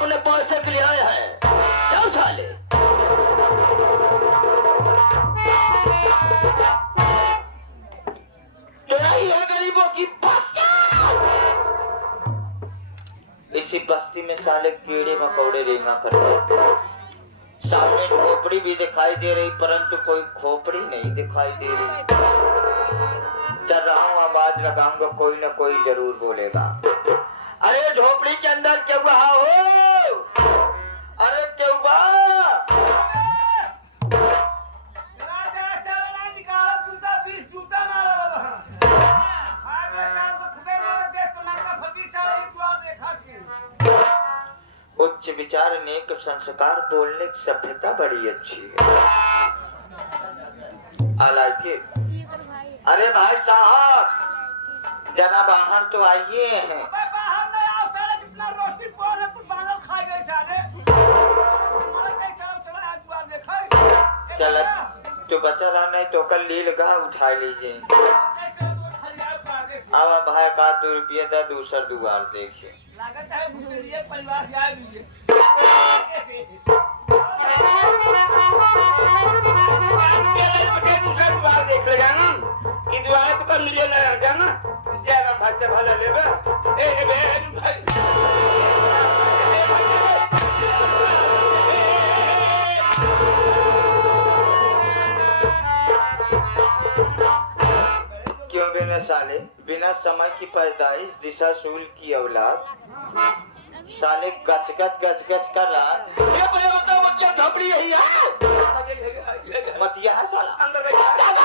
अपने पैसे के लिए आए हैं। जाओ साले। चुराई है गरीबों की बस्ती। इसी बस्ती में साले कीड़े मकोड़े रेंगा करते। सामने खोपड़ी भी दिखाई दे रही परंतु कोई खोपड़ी नहीं दिखाई दे रही। डर रहा हूं, आवाज लगाऊंगा कोई न कोई जरूर बोलेगा, अरे झोपड़ी के अंदर क्यों हो? अरे क्यों उच्च विचार नेक संस्कार बोलने की सभ्यता बड़ी अच्छी है। I like it। अरे भाई साहब जरा बाहर तो आइए हैं। बाहर नहीं आओ साले, जितना रोटी पड़ है कुछ बानर खा गए साले। चल तो बचा रहा नहीं तो कल लील गा उठा लीजिए। अब भाई का 2 रुपये दा दूसर दुआर देखिए। लागत है भूलिए परिवार से आ गई कैसे दूसरा दुआर देख लेगा ना, ये दुआर तो कल मिले ना जाना ज्यादा भाई से भला लेगा। क्यों बिना साले, बिना समय की पैदाइश दिशा शूल की औलाद, साले गच गच कर रहा। ये पहले बताओ वो क्या झोपड़ी यही है? मतिया है साला अंदर भेजता है।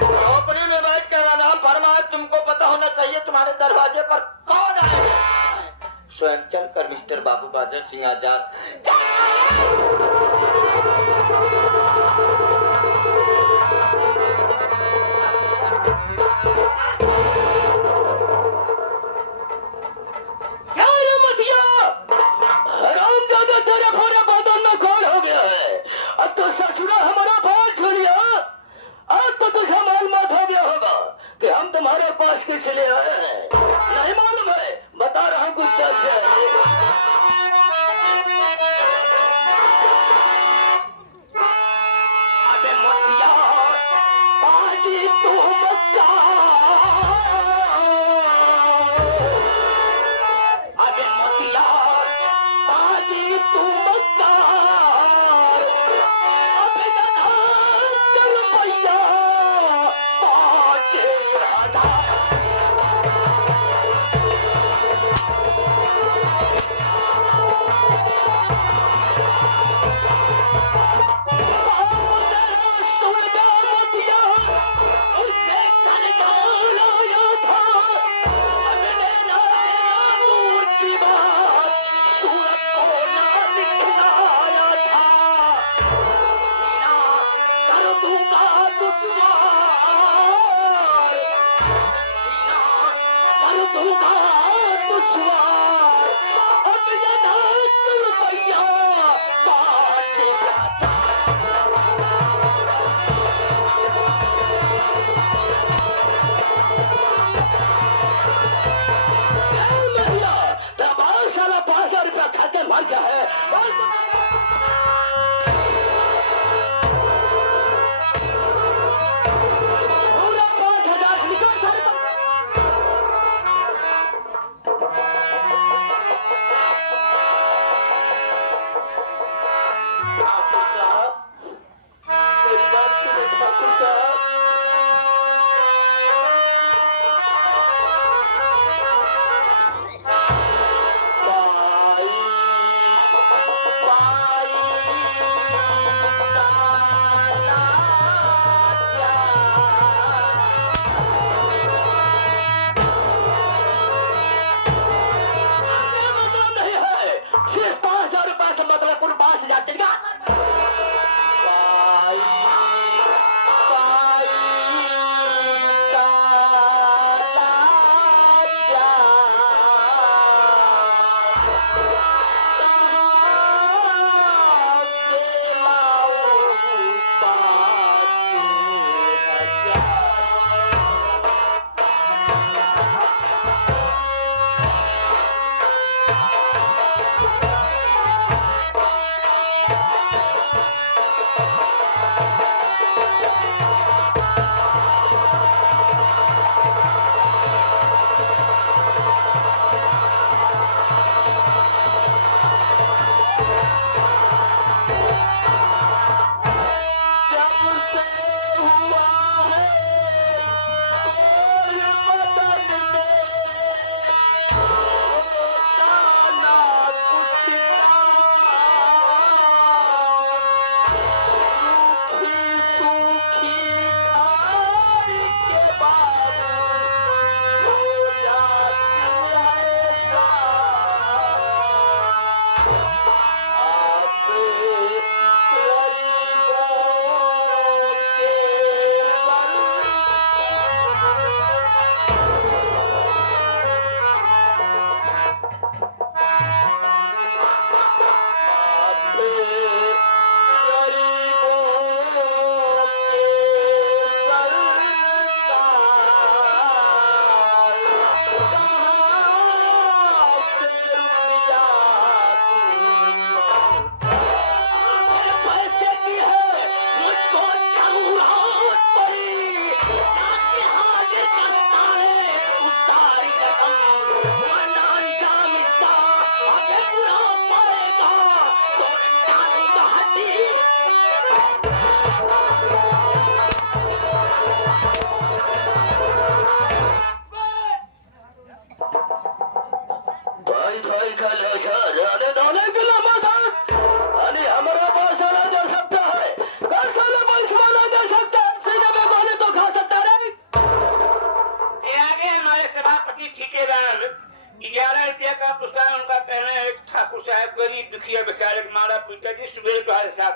झोपड़ी में बैठ कर नाम फरमाया, तुमको पता होना चाहिए तुम्हारे दरवाजे पर कौन है। स्वयं चल कर मिस्टर बाबू बादल सिंह आजाद। क्या ये मतिया राम दादा तेरे पूरे बादल में कौन हो गया है? अब तो ससुरा हमारा बाल छुड़िया, आज तो तुझे मालूमात हो गया होगा कि हम तुम्हारे पास किस लिए आए हैं। नहीं मालूम है? बता रहा हूँ कुछ कैसे। अबे मतिया बाजी तू मत जा। अबे मतिया बाजी तू मत जा। अबे दादा चल भैया बाजे राधा। सिर्फ 5,000 रुपए से मतलब कुल 5,000 चल गया।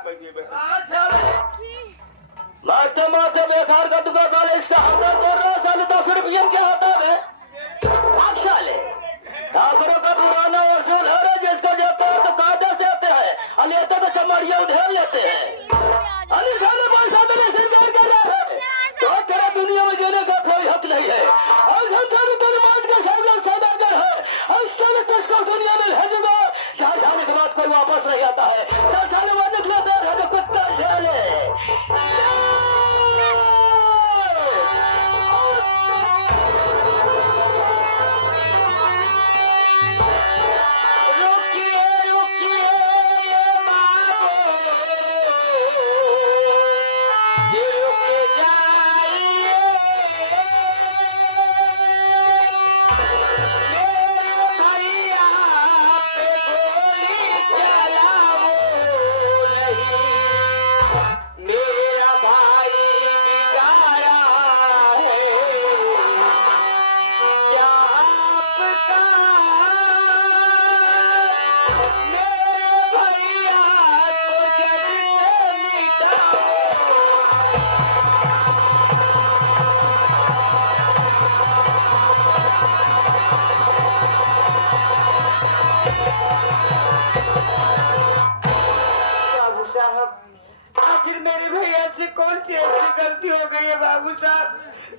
कर दिए बे। माथे बेकार का दुकान साले इसका हमला कर रहा साले 10 रुपये क्या होता है आप साले ठाकुरों का पुराना वसूल है रे जिसको देते हैं तो कायदे से आते हैं और लेते तो चमड़िया उधेड़ लेते हैं अरे साले पैसा तो नहीं सिर कर रहा है तो तेरा दुनिया में देने का कोई हक नहीं है और संसारी परिवार के सामने सौदागर है और साले किसको दुनिया में भेजूंगा चार साल के बाद कोई वापस नहीं आता है चार साल बाद निकलता है तो कुत्ता साले कौन सी ऐसी गलती हो गई है बाबू साहब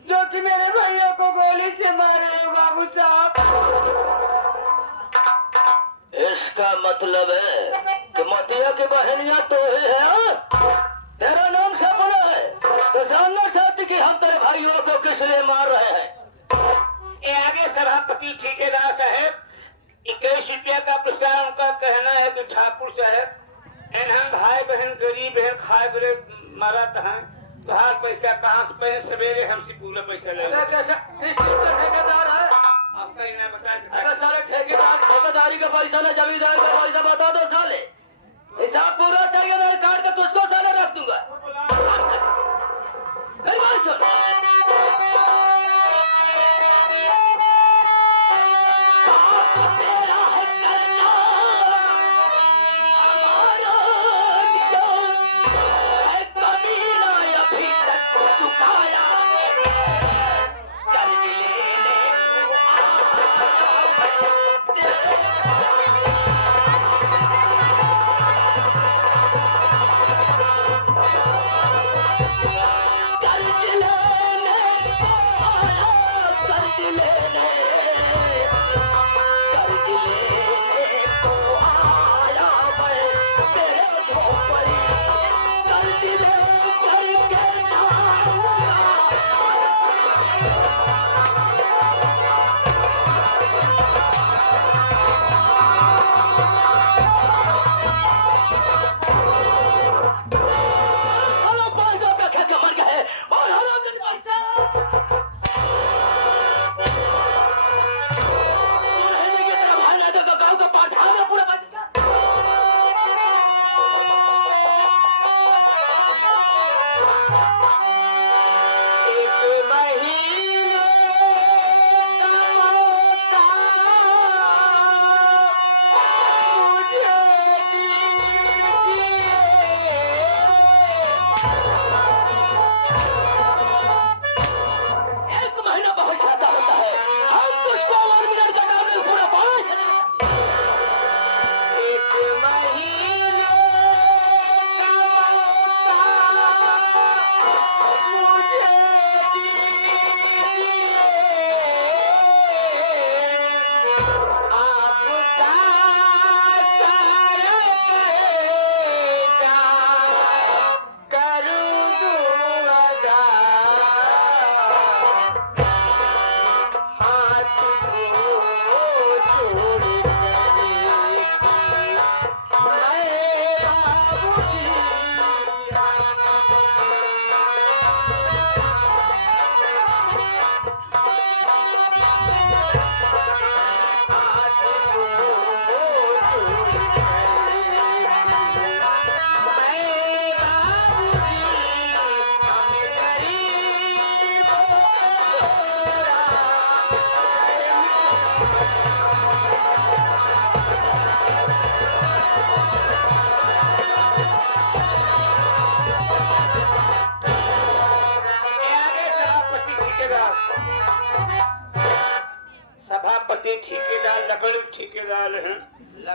जो कि मेरे भैया को गोली से मारे हैं बाबू साहब इसका मतलब है कि मतिया की बहनिया तो है तेरा नाम सपना है तो जानना चाहती कि हम तेरे भाइयों को किस लिए मार रहे हैं ये आगे सभापति ठेकेदार साहब 21 रुपया का पुरस्कार उनका कहना है कि ठाकुर साहब हम भाई बहन गरीब है खाए बड़े मारा था बाहर पैसा कहाँ से पहले सवेरे हमसे पूरा पैसा ले ठेकेदार है आपका इन्हें बता सारे ठेकेदारी का पैसा ना जमींदार का पैसा बता दो साले हिसाब पूरा चाहिए मैं काट के तुझको साले रख दूंगा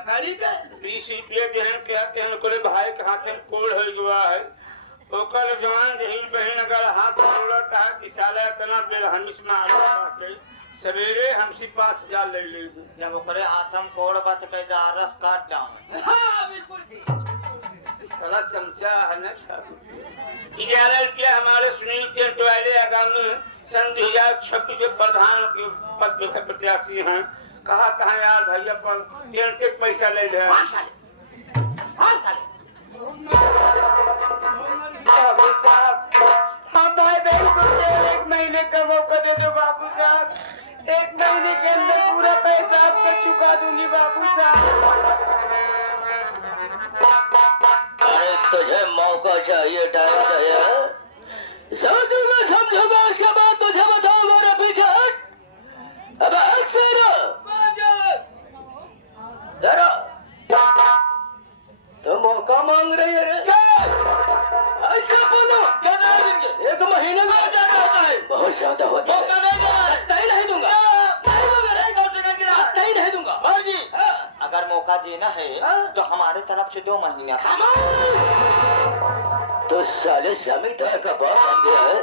लकड़ी पे 20 रुपये देहन कहते हैं कोई भाई के हाथ में कोड़ हो गया है ओकर जवान जही बहन अगर हाथ जोड़ता है कि साला इतना बेर हमिस में आना सवेरे हमसे 5000 ले ली जब ओकरे हाथम कोड़ बच के जा रस काट जाऊं। हाँ बिल्कुल ठीक साला चमचा है ना 11 रुपया हमारे सुनील के टोयले आगामी सन 2026 के प्रधान के पद पे प्रत्याशी हैं कहा यार भैया पर तेल के पैसा ले ले हाँ भाई एक महीने का मौका दे दो बाबू साहब 1 महीने के अंदर पूरा पैसा आपको चुका दूंगी बाबू साहब। अरे तुझे मौका चाहिए टाइम चाहिए समझूंगा समझूंगा उसके बाद तुझे बताऊंगा रे पीछे हट अब जरा तो मौका मांग रही है रे ऐसे बोलो 1 महीने में बहुत ज्यादा होता है नहीं दूंगा नहीं दूंगा अगर मौका देना है तो हमारे तरफ से 2 महीने तो साले जमींदार का बाप बन गया है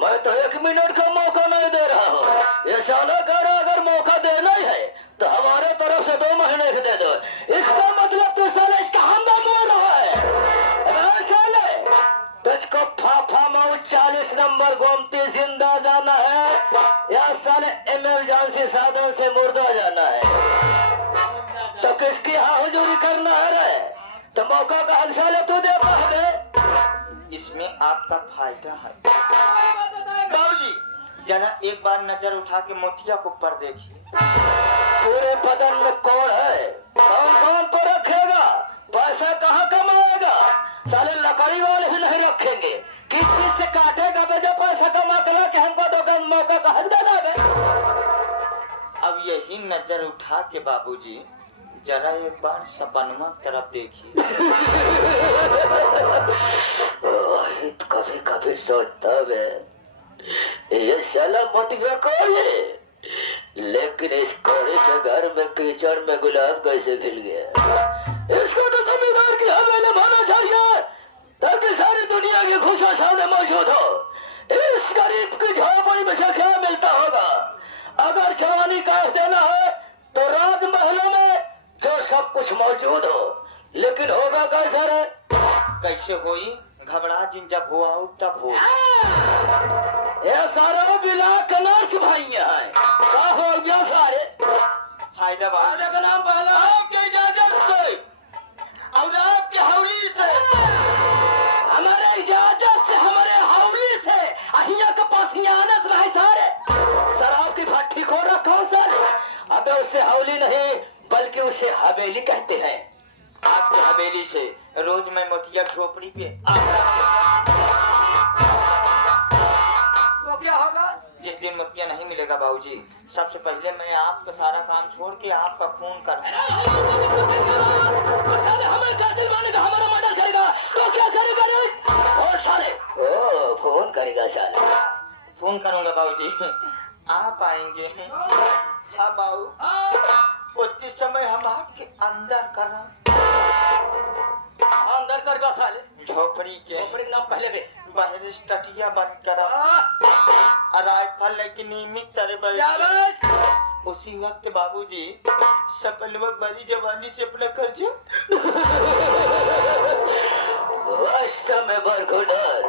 मैं तो 1 मिनट का मौका नहीं दे रहा हूँ ये साला कह रहा अगर मौका देना ही है तो हमारे तरफ से 2 महीने के दे दो इसका मतलब तो साले इसका हमदा बोल रहा है साले तुझको फाफा मऊ 40 नंबर गोमती जिंदा जाना है या साले इमरजेंसी साधन से मुर्दा जाना है तो किसकी यहाँ हुजूरी करना है रे तो मौका का हल साले तू दे पाओगे इसमें आपका फायदा है बाबूजी जरा एक बार नजर उठा के मोतिया के ऊपर देखिए पूरे बदन में कोड़ है कौन कौन पर रखेगा पैसा कहाँ कमाएगा साले लकड़ी वाले भी नहीं रखेंगे किस चीज से काटेगा बेजा पैसा कमा के ला के हमको तो मौका का हल देना है अब यही नजर उठा के बाबूजी जरा एक बार सपनमा तरफ देखिए कभी कभी सोचता है ये साला मोतिया कौन है लेकिन इस कोड़े के घर में कीचड़ में गुलाब कैसे खिल गया इसको तो जमींदार की हवेली माना चाहिए ताकि सारी दुनिया की खुशियां सामने मौजूद हो इस गरीब की झोपड़ी में से क्या मिलता होगा अगर जवानी काट देना है तो राजमहलों में जो सब कुछ मौजूद हो लेकिन होगा कैसे रे कैसे होई घबरा जिन जब हुआ तब हो ये सारा बिला कलर्स भाई हैं क्या हो गया सारे हैदराबाद का नाम पहला आपके इजाजत से और आपके हौली से हमारे इजाजत से हमारे हौली से अहिया के पास आनत रहे सारे शराब की भट्टी खोल रखा सर अबे उससे हौली नहीं बल्कि उसे हवेली कहते हैं आपकी हवेली से रोज मैं मोतिया झोपड़ी पे तो क्या होगा जिस दिन मोतिया नहीं मिलेगा बाबूजी सबसे पहले मैं आपका सारा काम छोड़ के आपका खून करूंगा हमारा मर्डर करेगा तो क्या करेगा रे और साले ओ फोन करेगा साले फोन करूंगा बाबूजी आप आएंगे हाँ बाबू उसी समय हम आपके अंदर करा अंदर कर दो साले झोपड़ी के नाम पहले भी बाहर टटिया बंद करा राइफल लेकिन नियमित तरह उसी वक्त बाबूजी सफल वक्त बड़ी जवानी से अपना कर्ज वास्तव में बरखुदर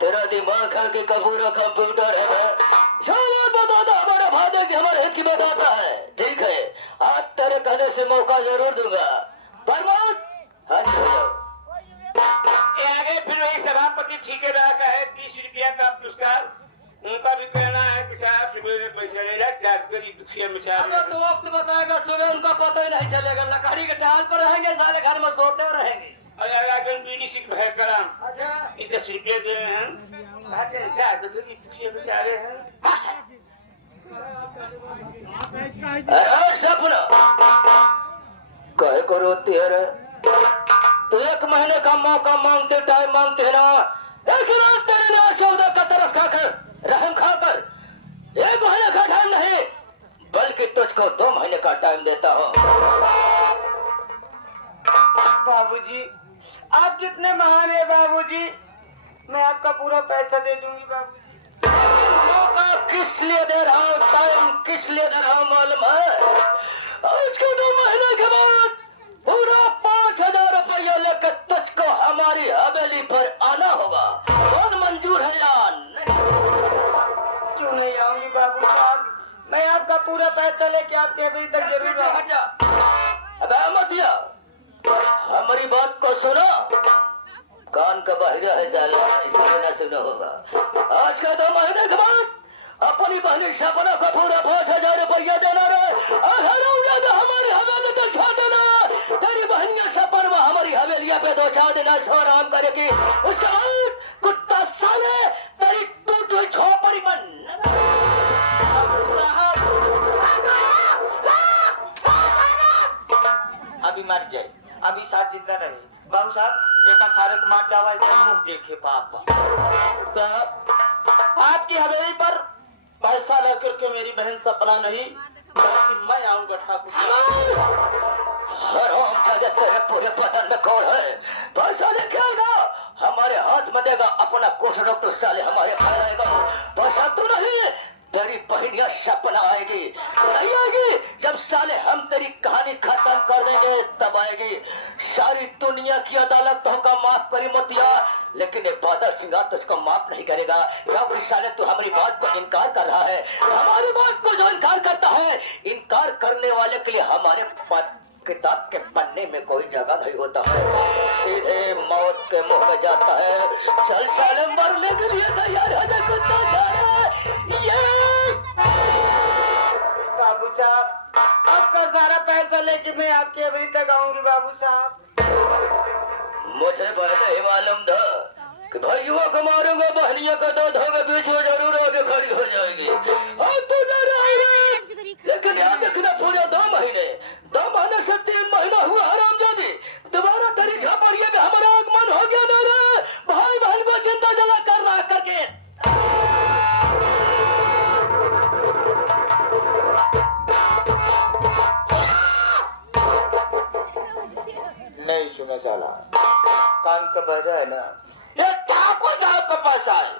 तेरा दिमाग है कि कपूरा कंप्यूटर है बताता हमारा फादर की हमारे हित की बताता है ठीक है आज तेरे कहने से मौका जरूर दूंगा बर्बाद आगे फिर वही सभापति ठेकेदार का है 30 रुपया का पुरस्कार उनका भी कहना है कि साहब सुबह पैसा ले जाए गरीब दुखिया मिसाल तो वक्त बताएगा सुबह उनका पता ही नहीं चलेगा लकड़ी के टाल पर रहेंगे सारे घर में सोते रहेंगे और अगर बीड़ी सीख भय करा 10 रुपये दे रहे हैं दुखिया बेचारे हैं अरे सपना कहे को रोती है रे तो 1 महीने का मौका मांगते टाइम मांगते है ना एक रात तेरे ना सौदा का तरफ खाकर रहम खाकर 1 महीने का टाइम नहीं बल्कि तुझको 2 महीने का टाइम देता हूँ बाबूजी, आप जितने महान है बाबूजी, मैं आपका पूरा पैसा दे दूंगी बाबूजी। मौका किस लिए दे रहा हूँ, टाइम किस लिए दे रहा हूँ मालूम है? आज के 2 महीने के बाद पूरा 5,000 रुपया लेकर तुझको हमारी हवेली पर आना होगा। कौन मंजूर है या नहीं? क्यों नहीं आऊंगी बाबू साहब, मैं आपका पूरा पैसा लेके आपके हवेली तक जरूर आऊंगा। अब अहमदिया, हमारी बात को सुनो, कान का बाहिरा है साला, इसलिए ना सुना होगा। आज का 2 महीने के बाद अपनी बहनी सपना को पूरा 5,000 रुपया देना रहे, हमारी हवेली तो छोड़ देना। तेरी बहनिया सपन हमारी हवेलिया पे 2-4 दिन सो आराम करेगी, उसके बाद कुत्ता साले तेरी टूट हुई झोपड़ी बन। अभी मर जाए, अभी साथ जिंदा रहे। बाबू साहब एक सारे को मार जावा, इसका मुंह देखे पापा। आपकी हवेली पर पैसा लेकर के मेरी बहन सपना नहीं, बल्कि मैं आऊंगा ठाकुर। तेरे पूरे बदन में कौन है? पैसा लेके आएगा, हमारे हाथ में देगा, अपना कोठा तो साले हमारे फैलाएगा। पैसा तो नहीं, तेरी बहनिया सपना आएगी, नहीं आएगी। जब साले हम तेरी कहानी खत्म कर देंगे तब आएगी। सारी दुनिया की अदालत होगा माफ करी मोतिया, लेकिन एक बादल सिंगार तुझको माफ नहीं करेगा। क्योंकि साले तू हमारी बात को इनकार कर रहा है। हमारी बात को जो इनकार करता है, इनकार करने वाले के लिए हमारे किताब के पन्ने में कोई जगह नहीं होता है, सीधे मौत के मुंह में जाता है। चल साले मरने के लिए तैयार है, कुत्ता जा रहा है। ये बाबू साहब, आपका सारा पैसा लेके मैं आपके हवेली तक आऊंगी बाबू साहब। मुझे पहले ही मालूम था कि भाइयों को मारूंगा, बहनियों को दो धोगे, बीच में जरूर आगे खड़ी हो जाएगी। और तू डर लेकिन याद रखना, पूरे 2 महीने से 3 महीना हुआ हरामजादी, दोबारा तेरी झोपड़िया में हमारा आगमन हो गया। मेरे भाई बहन को जिंदा जला कर रहा करके नहीं सुना साला, कान का बहरा है ना। ये ठाकुर साहब का पैसा है,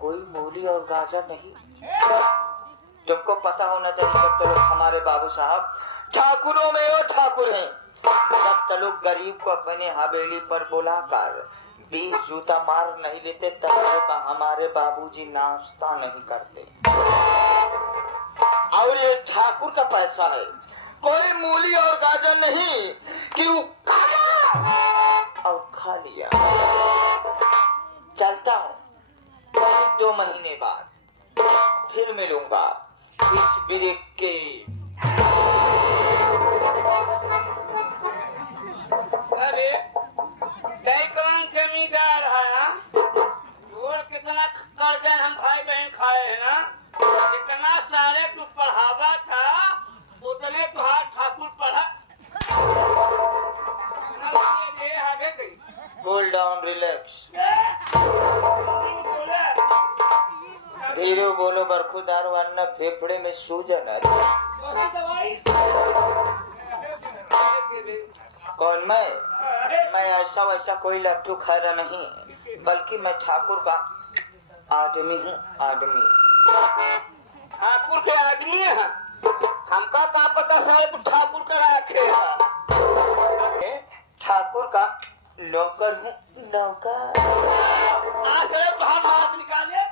कोई मूली और गाजर नहीं। तुमको पता होना चाहिए जब तो लोग हमारे बाबू साहब ठाकुरों में और ठाकुर हैं, जब तो लोग गरीब को अपने हवेली पर बुलाकर 20 जूता मार नहीं लेते, तब तक हमारे बाबूजी नाश्ता नहीं करते। और ये ठाकुर का पैसा है, कोई मूली और गाजर नहीं कि और खा लिया। चलता हूँ, 2 महीने बाद फिर मिलूंगा इस ब्रेक के। अरे कौन जमींदार है, और कितना कर्जा हम भाई बहन खाए हैं ना। इतना सारे तू पढ़ावा था, उतने तुहार ठाकुर पढ़ा। आगे गई, कूल डाउन, रिलैक्स, धीरे बोलो बरखुदार, वरना फेफड़े में सूजन है। कौन मैं ऐसा वैसा कोई लट्टू खैरा नहीं, बल्कि मैं ठाकुर का आदमी हूँ। आदमी ठाकुर के आदमी है, हमका का पता साहब ठाकुर का रखे है। ठाकुर का नौकर हूँ, नौकर। आज बाहर हाथ निकाले।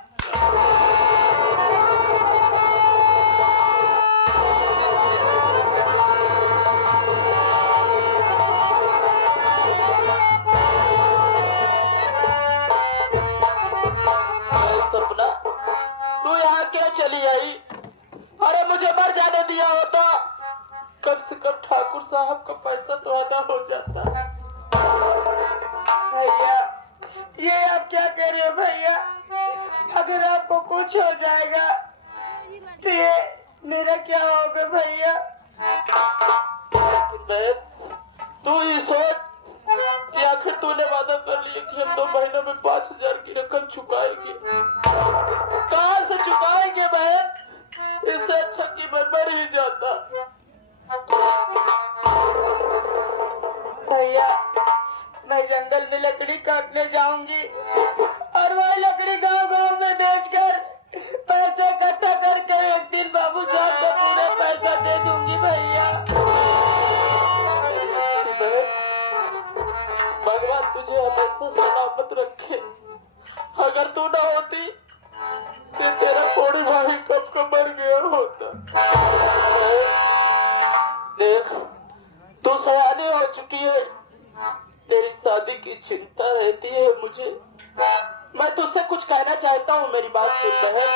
सपना, तू यहाँ क्या चली आई? अरे मुझे मर जाने दिया होता, कम से कम ठाकुर साहब का पैसा तो अदा हो जाता। भैया, ये आप क्या कह रहे हो भैया? अगर आपको कुछ हो जाएगा तो ये मेरा क्या होगा भैया? तू ही सोच कि आखिर तूने वादा कर लिया कि हम 2 महीनों में 5,000 की रकम चुकाएंगे। कहाँ से चुकाएंगे बहन? इससे अच्छा कि मैं मर ही जाता। भैया लकड़ी काटने जाऊंगी और वह लकड़ी गांव गांव में बेचकर पैसे इकट्ठा करके एक दिन बाबू साहब को पूरा पैसा दे दूंगी भैया। भगवान तुझे हमेशा सलामत रखे। अगर तू ना होती तो तेरा कोड़ी भाई कब का मर गया होता। देख तू सयानी हो चुकी है, तेरी शादी की चिंता रहती है मुझे। मैं तुझसे कुछ कहना चाहता हूँ, मेरी बात सुन बहन।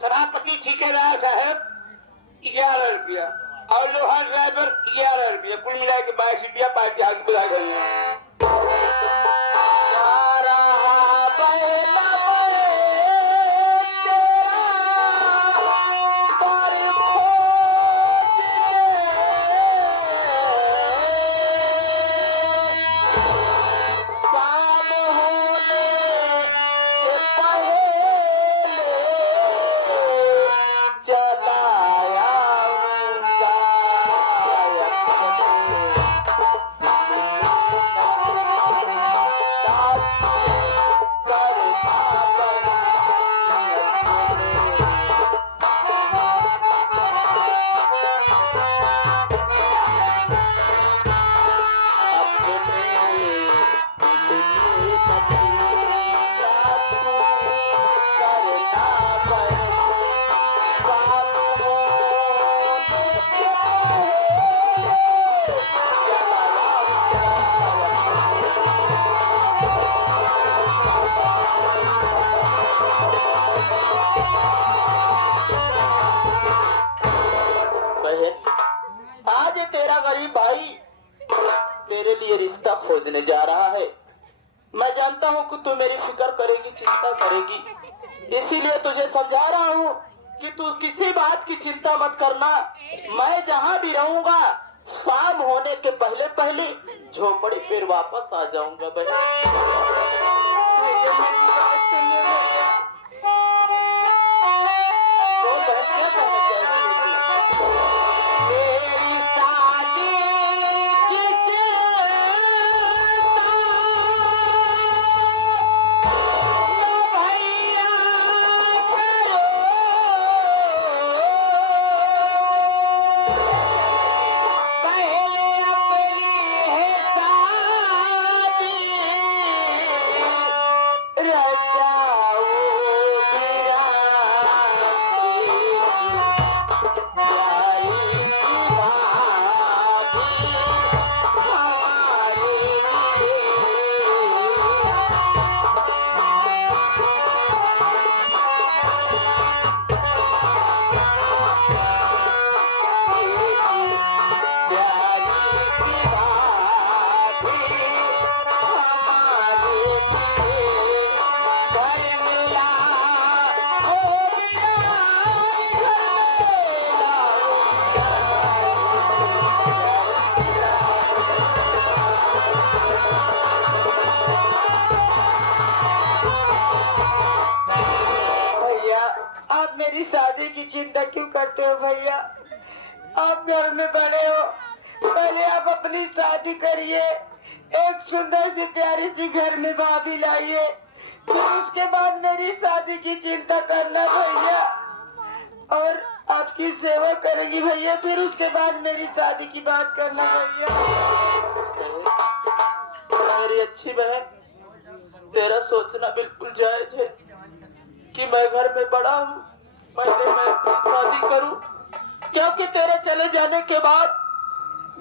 सभापति ठेकेदार साहब 11 रुपया और लोहा ड्राइवर 11 रुपया, कुल मिला के 22 रुपया पार्टी हाथ बुला गई है। आज तेरा गरीब भाई तेरे लिए रिश्ता खोजने जा रहा है। मैं जानता हूँ कि तू मेरी फिक्र करेगी, चिंता करेगी, इसीलिए तुझे समझा रहा हूँ कि तू किसी बात की चिंता मत करना। मैं जहाँ भी रहूँगा शाम होने के पहले पहले झोपड़ी फिर वापस आ जाऊंगा बहन। शादी की चिंता क्यों करते हो भैया? आप घर में बड़े हो, पहले आप अपनी शादी करिए, एक सुंदर सी प्यारी सी घर में भाभी लाइए, फिर उसके बाद मेरी शादी की चिंता करना भैया, और आपकी सेवा करेंगी भैया, फिर उसके बाद मेरी शादी की बात करना भैया। मेरी अच्छी बहन, तेरा सोचना बिल्कुल जायज है कि मैं घर में बड़ा हूँ, पहले मैं अपनी शादी करूं, क्योंकि तेरे चले जाने के बाद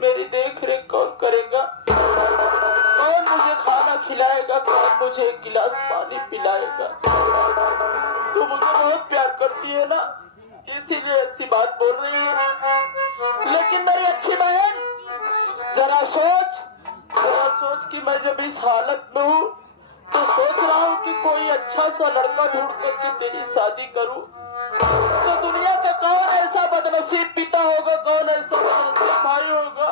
मेरी देख रेख कौन करेगा, कौन मुझे खाना खिलाएगा, कौन मुझे एक गिलास पानी पिलाएगा। तू मुझे बहुत प्यार करती है ना, इसीलिए ऐसी बात बोल रही है। लेकिन मेरी अच्छी बहन, जरा सोच कि मैं जब इस हालत में हूँ तो सोच रहा हूँ कि कोई अच्छा सा लड़का ढूंढ करके तेरी शादी करूं, तो दुनिया का कौन ऐसा बदनसीब पिता होगा, कौन ऐसा बदनसीब भाई होगा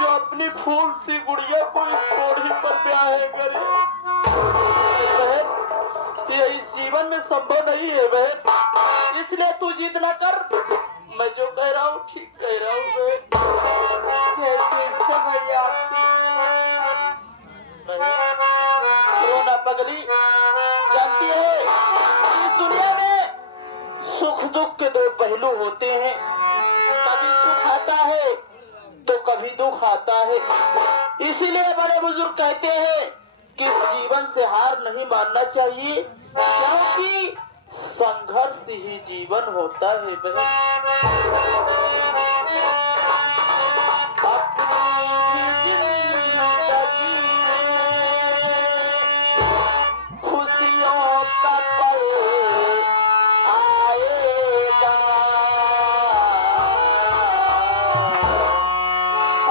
जो अपनी फूल सी गुड़िया को इस कोढ़ी पर ब्याह करे। यही जीवन जीवन में संभव नहीं है बहन, इसलिए तू जिद ना कर। मैं जो कह रहा हूँ ठीक कह रहा हूँ बहन। कैसे इच्छा भैया आपकी। रोना पगली, जानती है इस दुनिया में सुख दुख के दो पहलू होते हैं। कभी सुख आता है तो कभी दुख आता है। इसीलिए बड़े बुजुर्ग कहते हैं कि जीवन से हार नहीं मानना चाहिए, क्योंकि संघर्ष ही जीवन होता है बहन। अपनी जिंदगी में खुशियों का पल आएगा,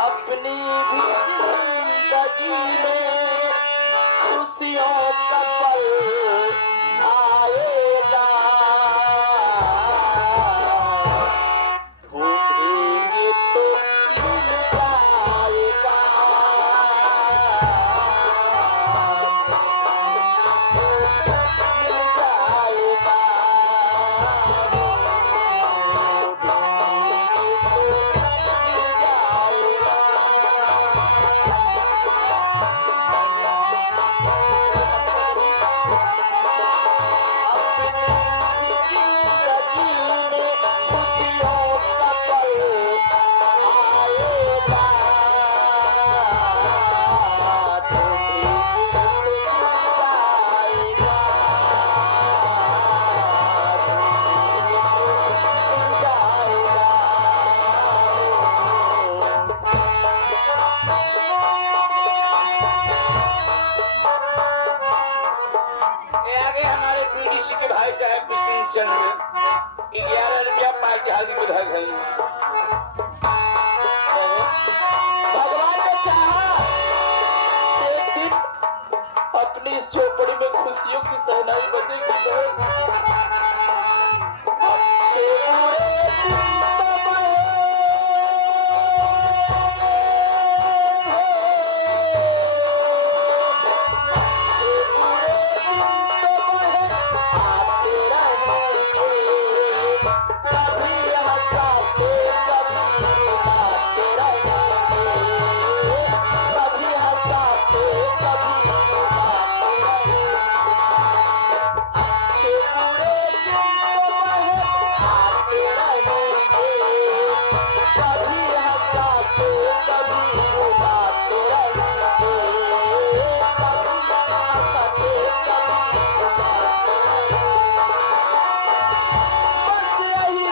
अपनी भी जिंदगी में खुशियों का पल आएगा। ढूंढेंगे तो मिल जाएगा, मिल जाएगा। ये आगे हमारे पीडीसी के भाई साहब बिपिन चंद्र 11 रुपया पार्टी हाजिर बधाई भाई। भगवान ने चाहा एक दिन अपनी इस झोपड़ी में खुशियों की सहनाई बजेगी बहन। अपने बुरे दिन तबाह बस यही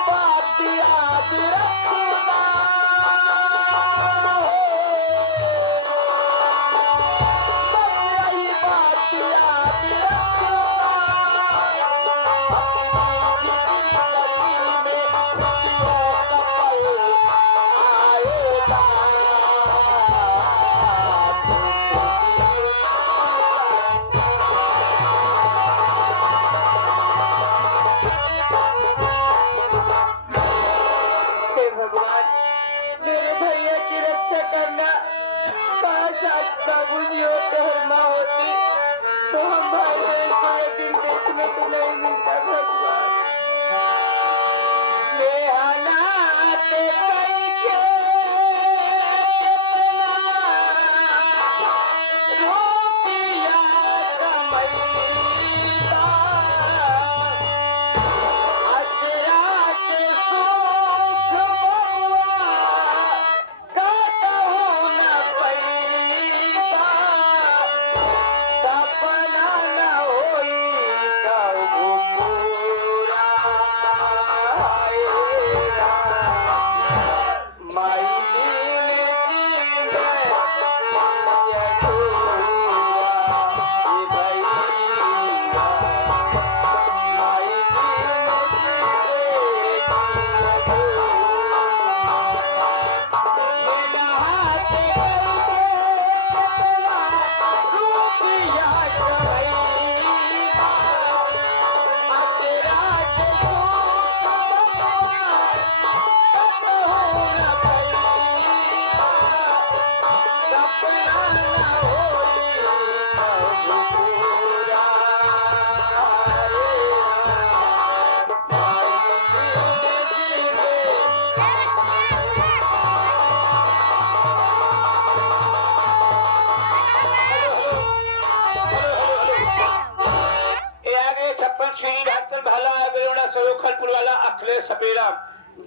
अखिलेश सपेरा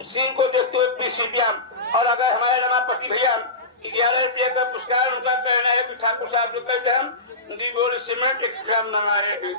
सिंह को देखते हुए 20 रुपया। और अगर हमारे रमापति भैया 11 रुपये का पुरस्कार, उनका कहना है कि ठाकुर साहब जो कहते हैं हम सीमेंट 1 ग्राम मंगाए।